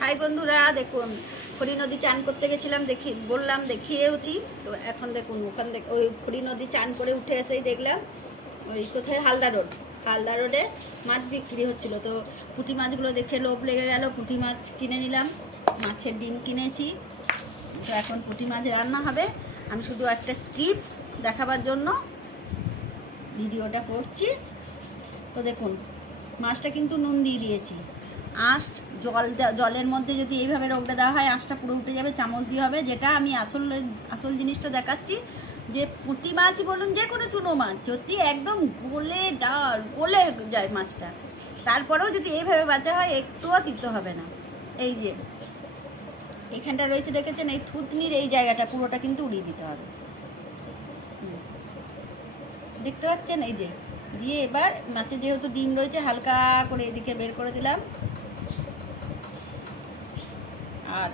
High বন্ধুরা, দেখুন খড়ি নদী চান করতে গেছিলাম, বললাম দেখিয়েওছি। তো এখন দেখুন ওখান থেকে ওই খড়ি নদী চান করে উঠে এসেই দেখলাম ওই কোথায় হালদা রোডে মাছ বিক্রি হচ্ছিল। তো পুঁটি মাছগুলো দেখে লোভ লেগে গেল, পুঁটি মাছ কিনে নিলাম। মাছের ডিম কিনেছি। তো এখন পুঁটি মাছ রান্না হবে। আমি শুধু একটা টিপস দেখাবার জন্য ভিডিওটা করছি। তো দেখুন মাছটা কিন্তু নুন দিয়ে দিয়েছি। আঁশ জলের মধ্যে যদি এইভাবে রোগটা দেওয়া হয় আঁশটা পুরো উঠে যাবে, চামচ দিয়ে হবে। যেটা আমি আসল জিনিসটা দেখাচ্ছি, যে পুঁটি মাছ বলুন যে কোনো চুনো মাছ যদি একদম গলে যায় মাছটা, তারপরেও যদি এইভাবে বাঁচা হয় একটুও তিতো হবে না। এই যে এইখানটা রয়েছে দেখেছেন, এই থুতনির এই জায়গাটা পুরোটা কিন্তু উড়িয়ে দিতে হবে। দেখতে পাচ্ছেন? এই যে দিয়ে এবার মাছে যেহেতু ডিম রয়েছে হালকা করে এদিকে বের করে দিলাম। আর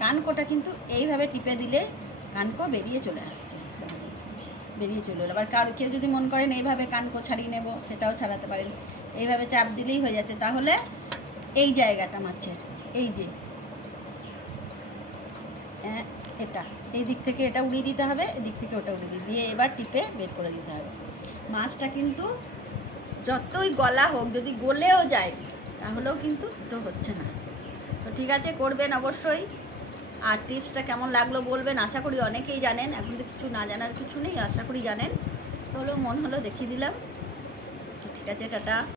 কানকোটা কিন্তু এইভাবে টিপে দিলে কানকো বেরিয়ে চলে আসছে, বেরিয়ে চলে এলো। আবার কেউ যদি মন করেন এইভাবে কানকো ছাড়িয়ে নেব, সেটাও ছাড়াতে পারেন। এইভাবে চাপ দিলেই হয়ে যাচ্ছে। তাহলে এই জায়গাটা মাছের এই যে এটা এই দিক থেকে এটা উড়িয়ে দিতে হবে, এদিক থেকে ওটা উড়িয়ে দিয়ে এবার টিপে বের করে দিতে হবে। মাছটা কিন্তু যতই গলা হোক, যদি গলেও যায় তাহলেও কিন্তু তো হচ্ছে না। তো ঠিক আছে, করবেন অবশ্যই। আর টিপসটা কেমন লাগলো বলবেন। আশা করি অনেকেই জানেন, এখন তো কিছু না জানার কিছু নেই, আশা করি জানেন। হলো মন হলো দেখিয়ে দিলাম। তো ঠিক আছে, টাটা।